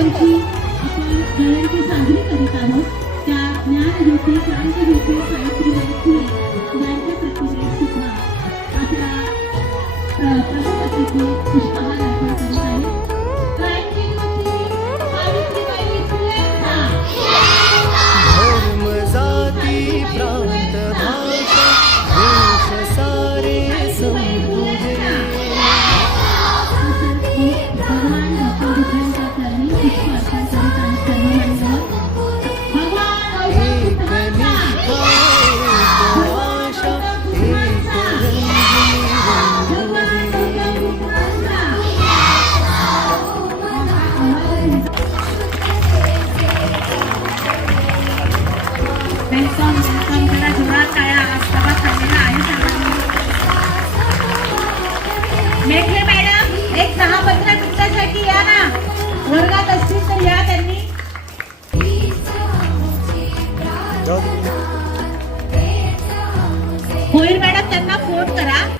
ज्यांची आपण जयंती साजरी करीत आहोत. त्या ज्ञानज्योती क्रांतीज्योती सावित्रीबाई फुले यांच्या प्रतिमेत सुद्धा आपल्या प्रजापतीचे पुष्पहार मेघले मॅडम? एक सहा पंधरा मिनिटासाठी या ना. वर्गात असतील तर या त्यांनी. होईल मॅडम त्यांना फोन करा.